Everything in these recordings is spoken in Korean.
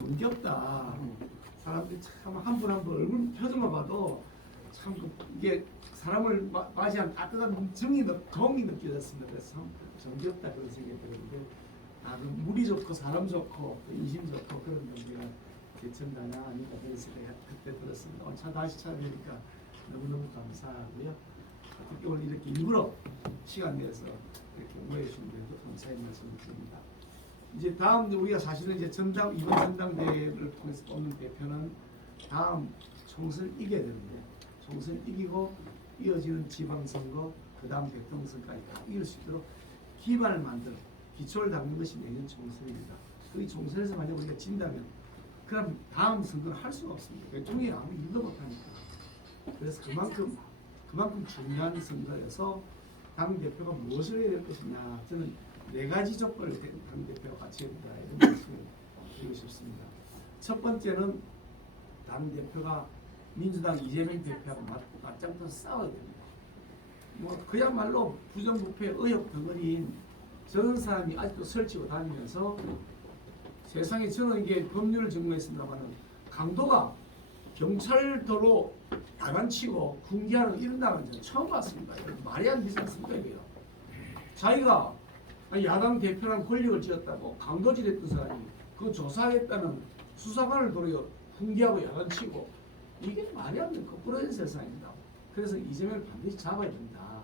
정겹다. 사람들이 참 한 분 한 분 얼굴 표정만 봐도 참 이게 사람을 맞이한 따뜻한 정이 느껴졌습니다. 그래서 참 정겹다 그런 생각이 들었는데 물이 좋고 사람 좋고 인심 좋고 그런 분들가 대천다냐 아닌가 그런 생각이 그때 들었습니다. 오늘 다시 찾아뵈니까 너무너무 감사하고요. 특히 오늘 이렇게 일부러 시간 내서 이렇게 오해 주신 분들도 감사의 말씀을 드립니다. 이제 다음 우리가 사실은 이제 이번 전당대회를 통해서 뽑는 대표는 다음 총선을 이겨야 되는데 총선을 이기고 이어지는 지방선거 그 다음 대통령선거까지 다 이길 수 있도록 기반을 만들어 기초를 닦는 것이 내년 총선입니다. 그 총선에서 만약 우리가 진다면 그럼 다음 선거는 할 수가 없습니다. 대통령이 아무 일도 못하니까. 그래서 그만큼 중요한 선거여서 당대표가 무엇을 해야 될 것이냐. 저는 4가지 조건을 당대표가 갖춰야 된다. 이런 말씀을 드리고 싶습니다. 첫 번째는 당대표가 민주당 이재명 대표하고 맞짱떠서 싸워야 됩니다. 뭐 그야말로 부정부패 의혹 덩어리인 저런 사람이 아직도 설치고 다니면서 세상에 저는 이게 법률을 전공했습니다만 강도가 경찰도로 야간치고 군기하는 이런 나라는 저는 처음 봤습니다. 말이 안 되지 않습니까? 이게요. 자기가 야당 대표랑 권력을 쥐었다고 강도질했던 사람이 그 조사하겠다는 수사관을 도려 훈계하고 야단치고 이게 말이 안 되는 거꾸로된 세상입니다. 그래서 이재명을 반드시 잡아야 된다.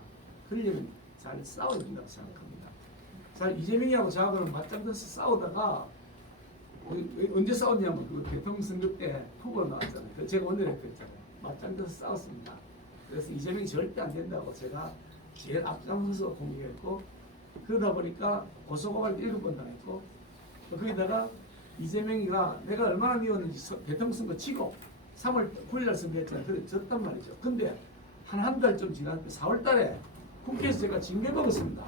그러려면 잘 싸워야 된다고 생각합니다. 잘 이재명이하고 저하고는 맞짱떠서 싸우다가 언제 싸웠냐면 그 대통령 선거 때 후보로 나왔잖아요. 제가 원내대표였잖아요. 맞짱떠서 싸웠습니다. 그래서 이재명이 절대 안 된다고 제가 제일 앞장서서 공격했고 그러다 보니까 고소고발 7번 당했고 거기다가 이재명이가 내가 얼마나 미웠는지 대통령 선거 치고 3월 9일날 선거했잖아요. 그래 졌단 말이죠. 근데 한 달 좀 지났는데 4월 달에 국회에서 제가 징계 먹었습니다.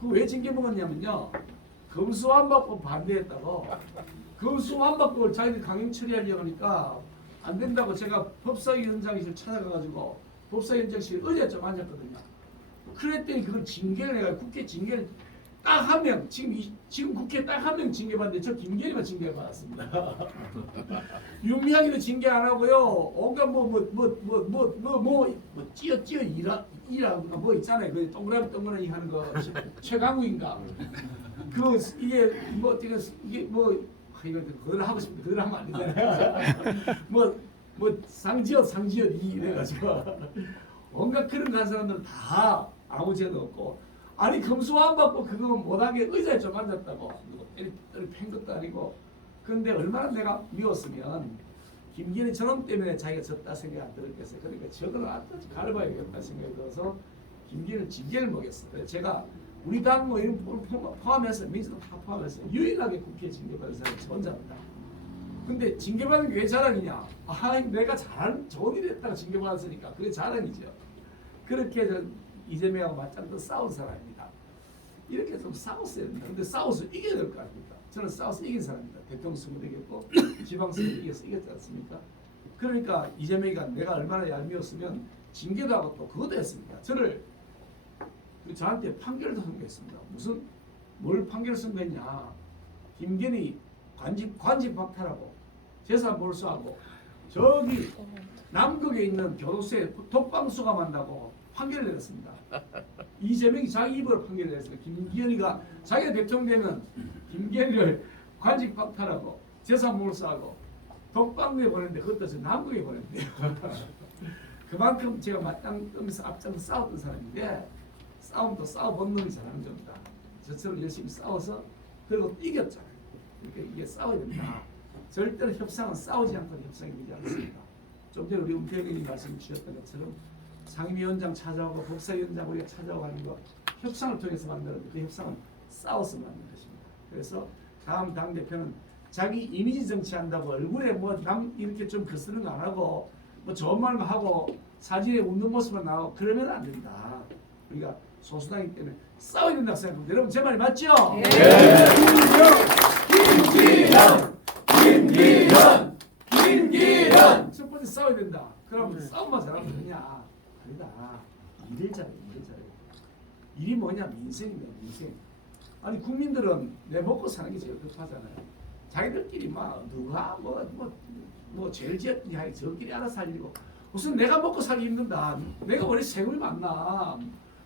그 왜 징계 먹었냐면요. 검수완박법 반대했다고. 검수완박법을 자기들 강행 처리하려고 하니까 안 된다고 제가 법사위원장실 찾아가가지고 법사위원장실 어제쯤 앉았거든요. 그랬더니 그걸 징계를 해가지고 국회 징계를 딱 한 명, 지금 국회 딱 한 명 징계받는데 저 김건희만 징계를 받았습니다. 윤미향이도 징계 안 하고요. 온갖 찌어 일하고 뭐 있잖아요. 그 동그라미 하는 거 최강욱인가. 그 이게 뭐 이게 뭐 이거 그걸 하고 싶은데 그걸 하면 안 되잖아요. 뭐 상지엇 이래가지고 온갖 그런 간 사람들은 다 아무 죄도 없고 아니 검수완박법 그거 못하게 의자에 좀 앉았다고 팬 것도 아니고 그런데 얼마나 내가 미웠으면 김기현이 저놈 때문에 자기가 졌다 생각 안 들었겠어요. 그러니까 저거는 아주 가려봐야겠다 생각이 들어서 김기현을 징계를 먹였어요. 그래서 제가 우리 당 뭐 이런 포함해서 민주당 다 포함해서 유일하게 국회에 징계받은 사람이 저 혼자입니다. 근데 징계받은 게 왜 자랑이냐? 내가 좋은 일 했다가 징계받았으니까 그게 자랑이죠. 그렇게 이재명하고 맞짱떠 싸운 사람입니다. 이렇게 좀 싸웠어야 됩니다. 근데 싸워서 이겨야 될 거 아닙니까? 저는 싸워서 이긴 사람입니다. 대통령 선거도 이겼고 지방선거 이겨서 이겼지 않습니까? 그러니까 이재명이가 내가 얼마나 얄미웠으면 징계도 하고 또 그것도 했습니다. 저한테 판결도 선고했습니다. 무슨 뭘 판결 선고했냐? 김건희 관직 박탈하고 재산 몰수하고 저기 남극에 있는 교도소에 독방수감한다고 판결을 내렸습니다. 이재명이 자기 입으로 판결을 내렸어요. 김기현이가 자기가 대통령 되면 김기현이를 관직 박탈하고 재산 몰수하고 독방에 보냈는데 그것도 저 남극에 보냈는데요. 그만큼 제가 맞짱뜨면서 앞장서 싸웠던 사람인데 싸움도 싸워본 놈이 잘하는 겁니다. 저처럼 열심히 싸워서 그리고 이겼잖아요. 그러니까 이게 싸워야 됩니다. 절대로 협상은 싸우지 않고는 협상이 되지 않습니다. 좀 전에 우리 은퇴의원이 말씀 주셨던 것처럼 상임위원장 찾아오고 법사위원장 우리가 찾아오고 하는 거 협상을 통해서 만드는데 그 협상은 싸워서 만든 것입니다. 그래서 다음 당대표는 자기 이미지 정치한다고 얼굴에 뭐 남 이렇게 좀 거쓰는 거 안 하고 뭐 좋은 말만 하고 사진에 웃는 모습만 나오고 그러면 안 된다. 우리가 소수당이기 때문에 싸워야 된다고 생각합니다. 여러분 제 말이 맞죠? 김기현 첫 번째 싸워야 된다. 그럼 싸움만 잘하면 되냐? 아니다. 일을 잘해. 일이 뭐냐? 민생입니다. 민생. 아니 국민들은 내 먹고 사는 게 제일 급하잖아요. 자기들끼리 막 누가 뭐 제일 지었니 하니 저끼리 알아서 살리고 무슨 내가 먹고 살기 힘든다. 내가 원래 세금이 많나.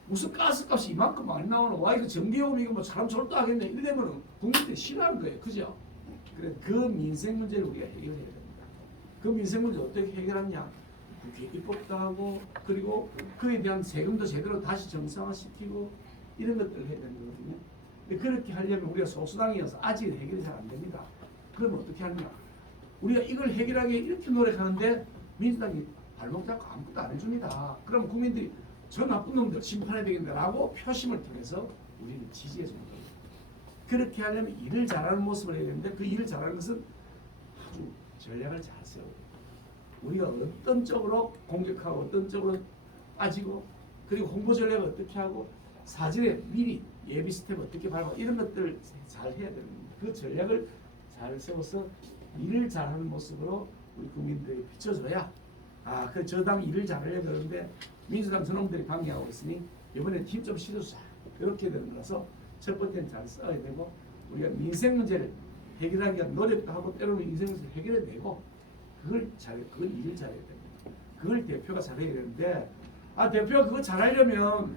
무슨 가스값이 이만큼 많이 나오는 와 이거 전기요금 이거 뭐 사람 졸도하겠네 이러면 국민들이 싫어하는 거예요. 그죠? 그래 그 민생 문제를 우리가 해결해야 됩니다. 그 민생 문제 어떻게 해결하냐? 국회 입법도 하고 그리고 그에 대한 세금도 제대로 다시 정상화시키고 이런 것들을 해야 되는 거거든요. 근데 그렇게 하려면 우리가 소수당이어서 아직 해결이 잘 안 됩니다. 그러면 어떻게 하느냐? 우리가 이걸 해결하기 이렇게 노력하는데 민주당이 발목 잡고 아무것도 안 해줍니다. 그러면 국민들이 저 나쁜 놈들 심판해야 되겠다라고 표심을 통해서 우리를 지지해 주는 거예요. 그렇게 하려면 일을 잘하는 모습을 해야 되는데 그 일을 잘하는 것은 아주 전략을 잘 세워야 돼요. 우리가 어떤 쪽으로 공격하고 어떤 쪽으로 빠지고 그리고 홍보 전략을 어떻게 하고 사전에 미리 예비 스텝 어떻게 밟고 이런 것들을 잘 해야 됩니다. 그 전략을 잘 세워서 일을 잘하는 모습으로 우리 국민들에게 비춰줘야 그 저당 일을 잘하려고 그러는데 민주당 저놈들이 방해하고 있으니 이번에 힘 좀 실어주자 이렇게 되는 거라서 첫 번째는 잘 써야 되고 우리가 민생 문제를 해결하기 위한 노력도 하고 때로는 민생 문제를 해결해내고 그걸 일을 잘해야 됩니다. 그걸 대표가 잘해야 되는데 대표가 그거 잘하려면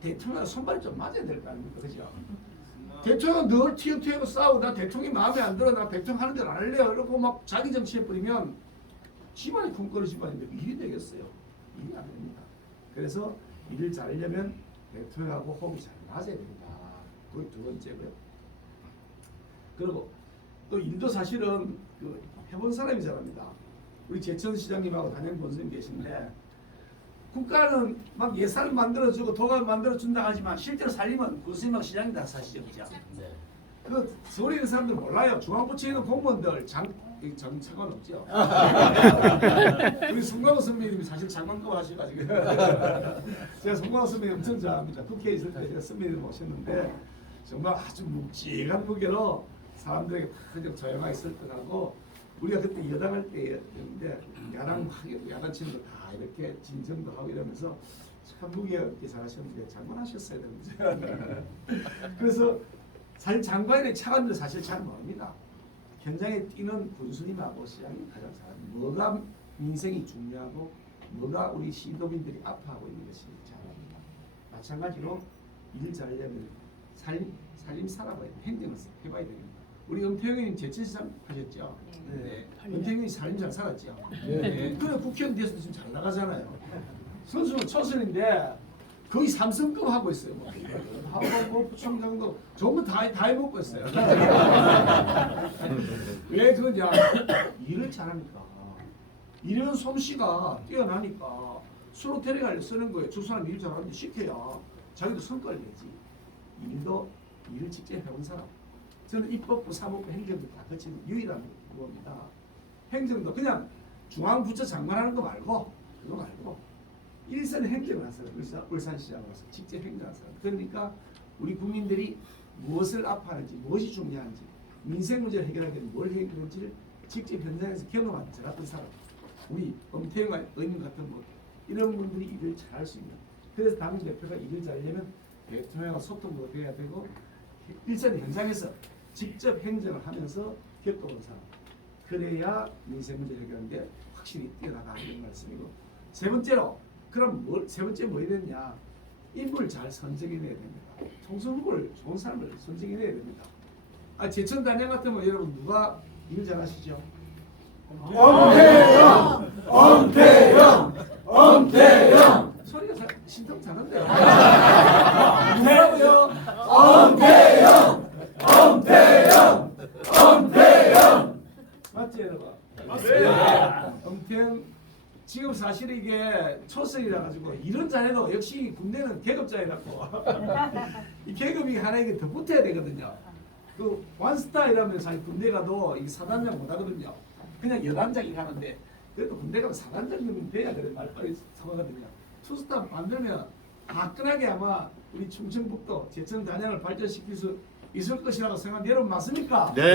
대통령 손발이 좀 맞아야 될 거 아닙니까? 그죠? 대통령은 늘 튀어튀어 싸우고 나 대통령이 마음에 안 들어 나 대통령 하는 대로 안 할래요 이러고 막 자기 정치에 뿌리면 집안이 쿵거리 집안인데 일이 되겠어요? 일이 안 됩니다. 그래서 일을 잘하려면 대통령하고 호흡이 잘 맞아야 됩니다. 그게 두 번째고요. 그리고 또 일도 사실은 해본 사람이 잘합니다. 우리 제천 시장님하고 단양 본수님 계신데 국가는 막 예산을 만들어주고 도가 만들어준다 하지만 실제로 살리면 군수님하고 시장님 다 사시죠. 그죠? 네. 그 서울에 있는 사람들 몰라요. 중앙부처에 있는 공무원들 정차관 없죠. 우리 송광호 선배님이 사실 장관급 하셔가지고 제가 송광호 선배님 엄청 좋아합니다. 국회에 있을 때 제가 선배님을 모셨는데 정말 아주 묵직한 무게로 사람들에게 다 조용하게 설득하고 우리가 그때 여당할 때였는데 야당 치는 거 다 이렇게 진정도 하고 이러면서 참 무게 있게 잘하셨는데 장관하셨어야 되는데 그래서 사실 장관의 차관들 사실 잘 모릅니다. 현장에 뛰는 군수님하고 시장이 가장 잘합니다. 뭐가 민생이 중요하고 뭐가 우리 시도민들이 아파하고 있는 것이 잘합니다. 마찬가지로 일 잘하려면 살림 살아봐야 돼. 행정을 해봐야 됩니다. 우리 엄태영님 제천시장 하셨죠? 네. 엄태영이 살림 잘 살았죠? 네. 그래 국회의원 돼서 지금 잘 나가잖아요. 선수는 초선인데 거의 3성급 하고 있어요. 하고 부총장도 전부 다 해먹고 있어요. 왜 그러냐? 일을 잘하니까. 일은 솜씨가 뛰어나니까 수로테레가를 쓰는 거예요. 저 사람 일 잘하는데 시켜야 자기도 성과를 내지. 일을 직접 해본 사람. 저는 입법부, 사법부, 행정부 다 거친 유일한 부분입니다. 행정도 그냥 중앙부처 장관하는 거 말고 그거 말고 일선 행정을 한 사람, 울산시장으로 와서 직접 행정한 사람. 그러니까 우리 국민들이 무엇을 아파하는지, 무엇이 중요한지, 민생 문제를 해결하기 위해 뭘 해결하는지를 직접 현장에서 경험한 저 같은 사람, 우리 엄태영 의원 같은 분, 이런 분들이 일을 잘할 수 있는. 그래서 당 대표가 일을 잘하려면 대통령과 소통도 돼야 되고 일선 현장에서 직접 행정을 하면서 겪어본 사람. 그래야 민생 문제 해결하는데 확실히 뛰어나가 하는 말씀이고. 세 번째로 그럼 세 번째 뭐 해야 되냐? 인물 잘 선정해내야 됩니다. 총선 후보를 좋은 사람을 선정해내야 됩니다. 제천 단양 같으면 여러분 누가 일 잘하시죠? 엄태영! 엄태영! 엄태영! 소리가 신통 잘한데. 누구라고요? 엄태영! 엄태영! 엄태영! 맞지 여러분? 맞습니다. 엄태영 지금 사실 이게 초선이라 가지고 일은 잘해도 역시 군대는 계급자이라고 이 계급이 하나 이게 더 붙어야 되거든요. 그 원스타이라면 사실 군대 가도 이 사단장 못 하거든요. 그냥 여단장이 가는데 그래도 군대 가면 사단장님이 돼야 그래 말빨이 서거든요. 투스타 만들면 화끈하게 아마 우리 충청북도 제천 단양을 발전시킬 수 있을 것이라고 생각하는데 여러분 맞습니까? 네.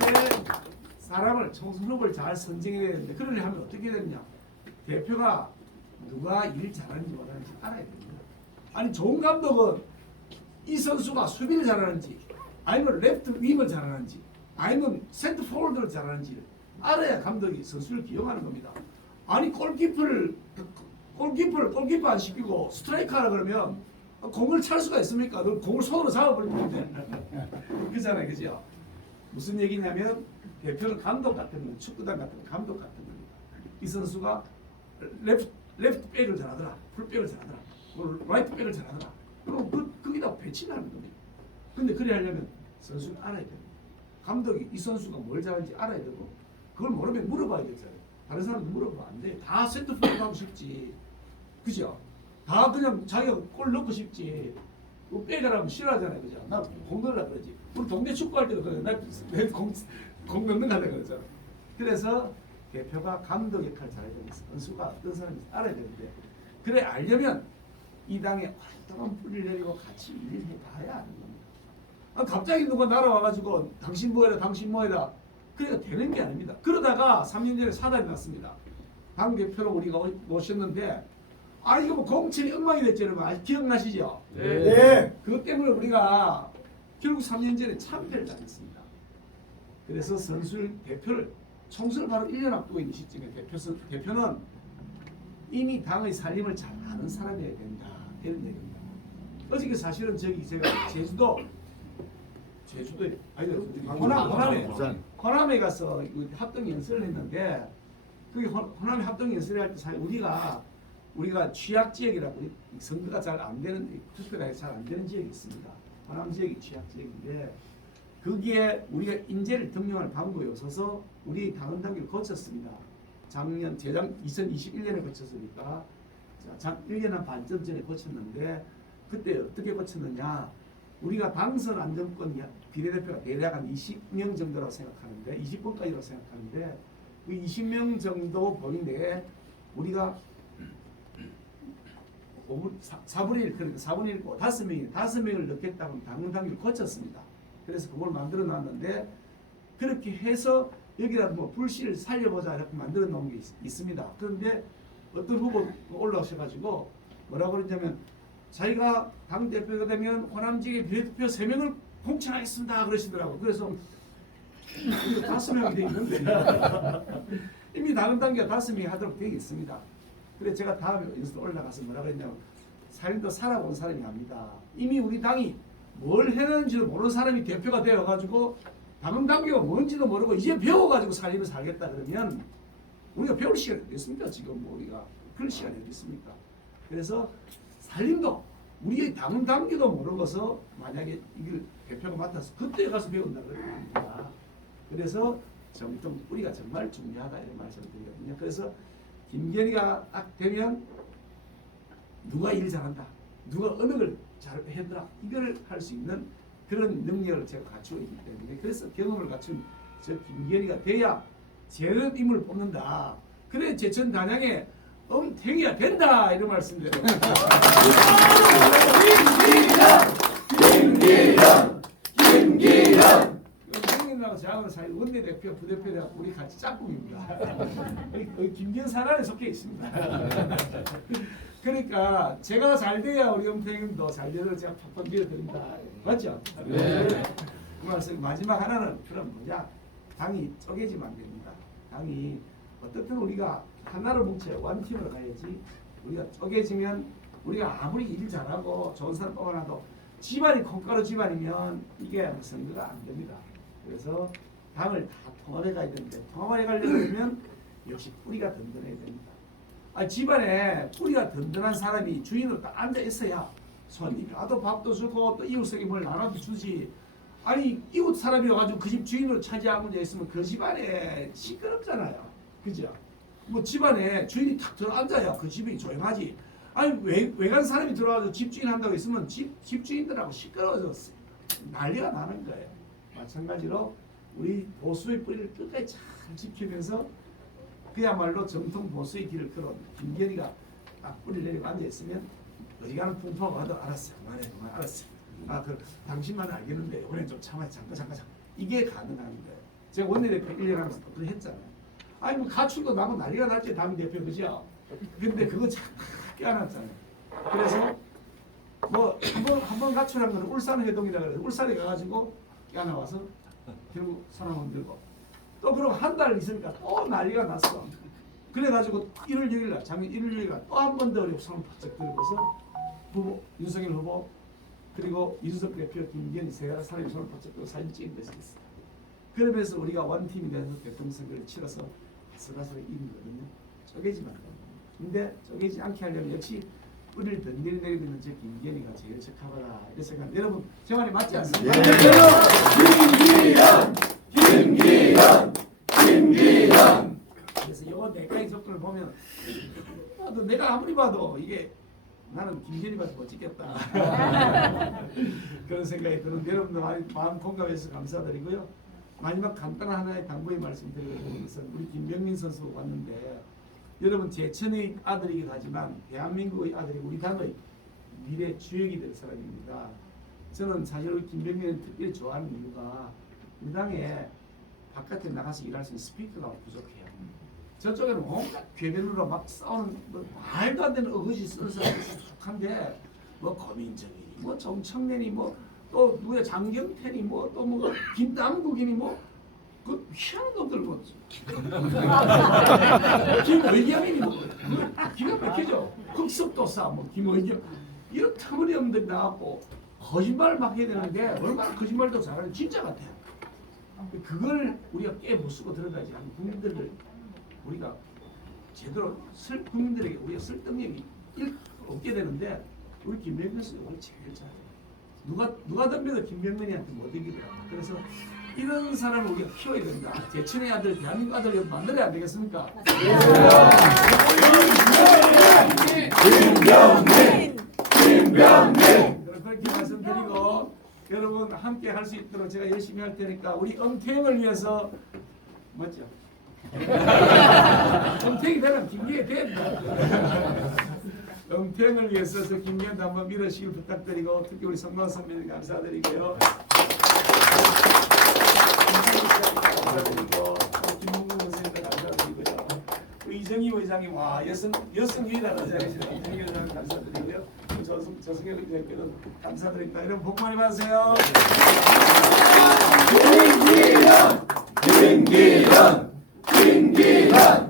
그런데 사람을 총선 후보를 잘 선정해야 되는데 그러려 하면 어떻게 되느냐? 대표가 누가 일 잘하는지 못하는지 알아야 됩니다. 아니 좋은 감독은 이 선수가 수비를 잘하는지 아니면 레프트 윙을 잘하는지 아니면 센터 포워드를 잘하는지 알아야 감독이 선수를 기용하는 겁니다. 아니 골키퍼 안 시키고 스트라이크 하라 그러면 공을 찰 수가 있습니까? 너 공을 손으로 잡아버리는데 그잖아요, 그죠? 무슨 얘기냐면 대표는 감독 같은 건 축구단 같은 건 감독 같은 겁니다. 이 선수가 레프트 백을 잘하더라, 풀백을 잘하더라, 라이트 백을 잘하더라. 그럼 거기다 배치를 하는 겁니다. 근데 그래 하려면 선수는 알아야 됩니다. 감독이 이 선수가 뭘 잘하는지 알아야 되고 그걸 모르면 물어봐야 되잖아요. 다른 사람도 물어보면 안 돼. 다 센터포드 하고 싶지, 그죠? 다 그냥 자기가 골 넣고 싶지. 뭐 빼가라면 싫어하잖아요, 그죠? 나 공 넣으라 그러지. 우리 동네 축구할 때도 그래. 나공 넣는 거 하려고 그러잖아. 그래서 대표가 감독 역할 잘해야 되는 선수가 어떤 사람인지 알아야 되는데 그래 알려면 이 당에 오랫동안 뿌리를 내리고 같이 일을 해봐야 하는 겁니다. 갑자기 누가 날아와가지고 당신 뭐해라 당신 뭐해라 그래가 되는 게 아닙니다. 그러다가 3년 전에 사달이 났습니다. 당대표로 우리가 모셨는데 이거 뭐 공천이 엉망이 됐죠 여러분. 기억나시죠? 네. 그것 때문에 우리가 결국 3년 전에 참패를 당했습니다. 그래서 대표를 총선을 바로 1년 앞두고 있는 시점에 대표는 이미 당의 살림을 잘 아는 사람이어야 된다 이런 얘기입니다. 어저께 사실은 제가 제주도에 아니 호남에 가서 합동 연설을 했는데 그게 호남에 합동 연설을 할 때 사실 우리가 취약 지역이라고 선거가 잘 안 되는 투표가 잘 안 되는 지역이 있습니다. 호남 지역이 취약 지역인데 거기에 우리가 인재를 등용할 방법이 없어서 우리 당헌 단계를 거쳤습니다. 재작 2021년에 거쳤으니까 1년 한 반쯤 전에 거쳤는데 그때 어떻게 거쳤느냐. 우리가 당선 안정권 비례대표가 대략 한 20명 정도라고 생각하는데 20번까지라고 생각하는데 그 20명 정도 보이는데 우리가 4분의 1 그러니까 4분의 1고 5명을 넣겠다고 당헌 단계를 거쳤습니다. 그래서 그걸 만들어 놨는데 그렇게 해서 여기라도 뭐 불씨를 살려보자 이렇게 만들어 놓은 게 있습니다. 그런데 어떤 후보 올라오셔가지고 뭐라고 그러냐면 자기가 당대표가 되면 호남 지역의 비례대표 3명을 공천하겠습니다 그러시더라고요. 그래서 5명이 돼 있는데 이미 다른 단계가 5명이 하도록 되어 있습니다. 그래 제가 다음에 여기서 올라가서 뭐라고 했냐면 살림도 살아본 사람이 압니다. 이미 우리 당이 뭘 해내는지도 모르는 사람이 대표가 되어가지고 당헌 단계가 뭔지도 모르고 이제 배워가지고 살림을 살겠다 그러면 우리가 배울 시간이 어디 있습니까? 지금 뭐 우리가 그런 시간이 어디 있습니까? 그래서 살림도 우리의 당헌 단계도 모르고서 만약에 이걸 대표가 맡아서 그때 가서 배운다 그럽니다. 그래서 정통 뿌리가 정말 중요하다 이런 말씀을 드리거든요. 그래서 김건희가 딱 되면 누가 일 잘한다, 누가 어느 걸 잘 해더라 이걸 할 수 있는 그런 능력을 제가 갖추고 있기 때문에 그래서 경험을 갖춘 저 김건희가 돼야 제대로 인물을 뽑는다. 그래 제천 단양에 엄태기가 된다 이런 말씀드려요. 김기현 형님하고 저하고 사이 원내대표 부대표가 우리 같이 짝꿍입니다. 여기 김기현 산안에 속해 있습니다. 그러니까 제가 잘 돼야 우리 엄태기님도 잘 되도록 제가 팍팍 밀어드린다. 맞죠? 네. 그 말씀 마지막 하나는 그럼 뭐냐? 당이 쪼개지면 안 됩니다. 당이 어떻든 우리가 하나로 뭉쳐 원팀으로 가야지. 우리가 쪼개지면 우리가 아무리 일 잘하고 좋은 사람 뽑아놔도 집안이 콩가루 집안이면 이게 선거가 안 됩니다. 그래서 당을 다 통합해 가야 되는데 통합해 가려면 역시 뿌리가 든든해야 됩니다. 집안에 뿌리가 든든한 사람이 주인으로 딱 앉아 있어야 손님이 와도 밥도 주고 또 이웃에게 뭘 나눠도 주지. 아니 이웃 사람이어가지고 그 집 주인으로 차지하고 앉아 있으면 그 집안에 시끄럽잖아요. 그죠? 뭐 집안에 주인이 탁 들어 앉아야 그 집이 조용하지. 아니 외간 사람이 들어와서 집주인 한다고 했으면 집주인들하고 시끄러워서 난리가 나는 거예요. 마찬가지로 우리 보수의 뿌리를 끝까지 잘 지키면서 그야말로 정통 보수의 길을 걸어온 김건희가 딱 뿌리를 내리고 앉아있으면 어디 가는 풍파가 와도 알았어요. 그만 알았어요. 당신만 알겠는데 이번엔 좀 참아 잠깐 이게 가능한 거예요. 제가 원내대표 1년 하면서 그걸 했잖아요. 아니 뭐 가출도 나고 난리가 났지 당대표 그죠? 근데 그거 참 껴안았잖아요. 그래서 뭐 한번 가출한 거는 울산 회동이라 그래요. 울산에 가가지고 야 나와서 결국 손 한번 들고 또 그럼 한 달 있으니까 또 난리가 났어. 그래가지고 1월 6일날 작년 1월 6일날 또 한 번 더 우리 손을 바짝 들고서 후보 윤석열 후보 그리고 이준석 대표 김기현 세 사람이 손을 바짝 들고 사진 찍은 데서 있어. 그러면서 우리가 원팀이 돼서 대통령 선거를 치러서 아슬아슬하게 이긴 거거든요. 쪼개지만. 근데 쪼개지 않게 하려면 역시 뿌리를 던지게 되는 저 김기현이가 제일 적합하다 이런 생각. 여러분 제 말이 맞지 않습니까? 김기현. 그래서 요 네 가지 조건을 보면 내가 아무리 봐도 이게 나는 김기현이밖에 못 찍겠다 그런 생각이 드는데 여러분들 마음 공감해서 감사드리고요. 마지막 간단한 하나의 당부의 말씀드리는 것은 우리 김병민 선수 왔는데 여러분 제천의 아들이긴 하지만 대한민국의 아들이고 우리 당의 미래 주역이 될 사람입니다. 저는 사실 우리 김병민을 특별히 좋아하는 이유가 우리 당에 바깥에 나가서 일할 수 있는 스피커가 부족해요. 저쪽에는 온갖 괴변으로 막 싸우는 뭐 말도 안 되는 어거지 쓰는 사람이 수북한데 뭐 고민정이 뭐 정청래니 뭐 또 누구야 장경태니 뭐 또 뭐 김남국이니 뭐 그 희한한 놈들 뭐 김의겸이니 뭐 기가 막히죠. 흑석도사 뭐 김의겸 이런 터무니없는 나왔고 거짓말 막 해야 되는데 얼마나 거짓말도 잘하는 진짜 같아요. 그걸 우리가 깨부수고 들어가지 않는 국민들을 우리가 제대로 국민들에게 우리가 설득력이 없게 되는데 우리 김병민 선수가 우리 제일 잘해요. 누가 덤벼도 김병민이한테 못 이기더라고요. 그래서 이런 사람을 우리가 키워야 된다. 제천의 아들, 대한민국 아들을 만들어야 되겠습니까? 김병민! 그렇게 말씀드리고 여러분 함께 할 수 있도록 제가 열심히 할 테니까 우리 엄태영을 위해서 맞죠? 엄태영이 되면 김기현이 된다. 엄태영을 위해서 저 김기현도 한번 밀어주시길 부탁드리고 특히 우리 성광 선배님 감사드리고요. 감사드리고 김문근 선생님도 감사드리고요. 이정희 의장님 와 여성 유일한 의장이시라 이정희 의장 감사드리고요. 조승현 의장께는 감사드립니다. 여러분 복 많이 받으세요. 김기현.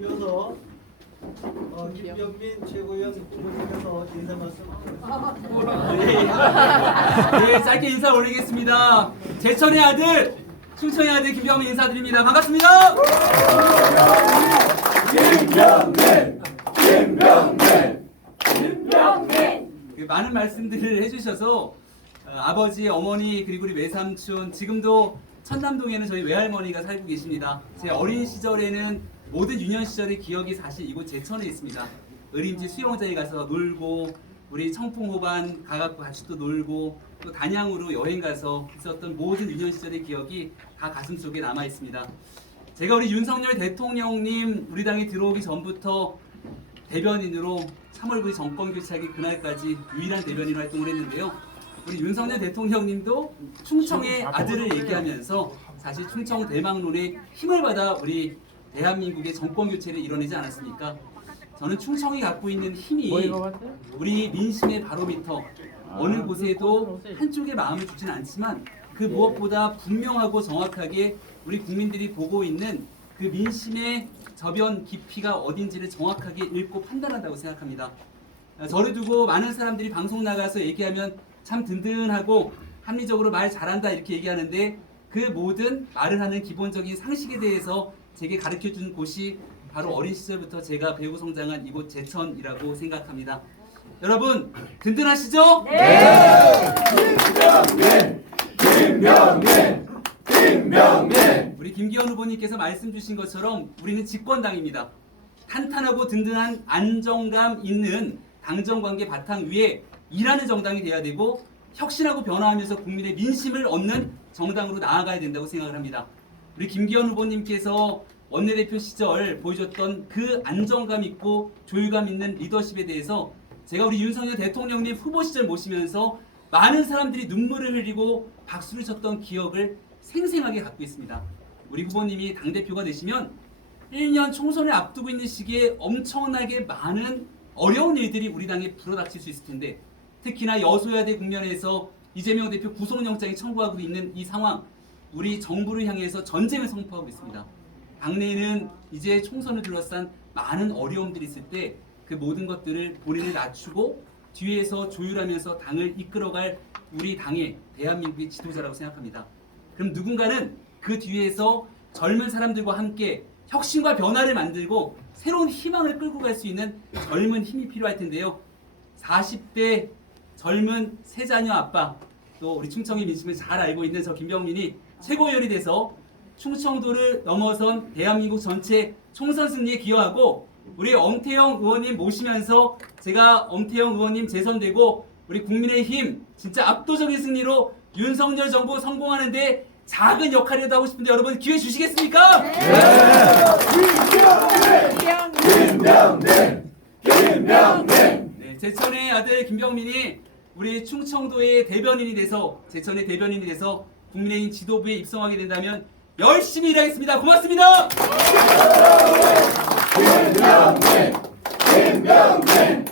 이어서 김병민 최고위원 후보님께서 인사 말씀. 네, 짧게 인사 올리겠습니다. 제천의 아들, 충청의 아들 김병민 인사드립니다. 반갑습니다. 김병민. 많은 말씀들을 해주셔서 아버지, 어머니 그리고 우리 외삼촌 지금도 천남동에는 저희 외할머니가 살고 계십니다. 제 어린 시절에는 모든 유년 시절의 기억이 사실 이곳 제천에 있습니다. 의림지 수영장에 가서 놀고 우리 청풍호반 가갖고 같이 또 놀고 또 단양으로 여행 가서 있었던 모든 유년 시절의 기억이 다 가슴속에 남아 있습니다. 제가 우리 윤석열 대통령님 우리 당에 들어오기 전부터 대변인으로 3월 9일 정권 교체하기 그날까지 유일한 대변인 활동을 했는데요. 우리 윤석열 대통령님도 충청의 아들을 얘기하면서 사실 충청 대망론에 힘을 받아 우리 대한민국의 정권 교체를 이뤄내지 않았습니까? 저는 충청이 갖고 있는 힘이 우리 민심의 바로미터 어느 곳에도 한쪽의 마음을 주지는 않지만 그 무엇보다 분명하고 정확하게 우리 국민들이 보고 있는 그 민심의 저변 깊이가 어딘지를 정확하게 읽고 판단한다고 생각합니다. 저를 두고 많은 사람들이 방송 나가서 얘기하면 참 든든하고 합리적으로 말 잘한다 이렇게 얘기하는데 그 모든 말을 하는 기본적인 상식에 대해서 제게 가르쳐준 곳이 바로 어린 시절부터 제가 배우고 성장한 이곳 제천이라고 생각합니다. 여러분 든든하시죠? 네! 김병민! 우리 김기현 후보님께서 말씀 주신 것처럼 우리는 집권당입니다. 탄탄하고 든든한 안정감 있는 당정관계 바탕 위에 일하는 정당이 돼야 되고 혁신하고 변화하면서 국민의 민심을 얻는 정당으로 나아가야 된다고 생각을 합니다. 우리 김기현 후보님께서 원내대표 시절 보여줬던 그 안정감 있고 조율감 있는 리더십에 대해서 제가 우리 윤석열 대통령님 후보 시절 모시면서 많은 사람들이 눈물을 흘리고 박수를 쳤던 기억을 생생하게 갖고 있습니다. 우리 후보님이 당대표가 되시면 1년 총선을 앞두고 있는 시기에 엄청나게 많은 어려운 일들이 우리 당에 불어닥칠 수 있을 텐데 특히나 여소야대 국면에서 이재명 대표 구속영장이 청구하고 있는 이 상황, 우리 정부를 향해서 전쟁을 선포하고 있습니다. 당내에는 이제 총선을 둘러싼 많은 어려움들이 있을 때 그 모든 것들을 본인을 낮추고 뒤에서 조율하면서 당을 이끌어갈 우리 당의 대한민국의 지도자라고 생각합니다. 그럼 누군가는 그 뒤에서 젊은 사람들과 함께 혁신과 변화를 만들고 새로운 희망을 끌고 갈 수 있는 젊은 힘이 필요할 텐데요. 40대 젊은 세 자녀 아빠, 또 우리 충청의 민심을 잘 알고 있는 저 김병민이 최고위원이 돼서 충청도를 넘어선 대한민국 전체 총선 승리에 기여하고 우리 엄태영 의원님 모시면서 제가 엄태영 의원님 재선되고 우리 국민의힘 진짜 압도적인 승리로 윤석열 정부 성공하는데 작은 역할이라도 하고 싶은데 여러분 기회 주시겠습니까? 네, 제천의 아들 김병민이 우리 충청도의 대변인이 돼서 제천의 대변인이 돼서 국민의힘 지도부에 입성하게 된다면 열심히 일하겠습니다. 고맙습니다. 김병민!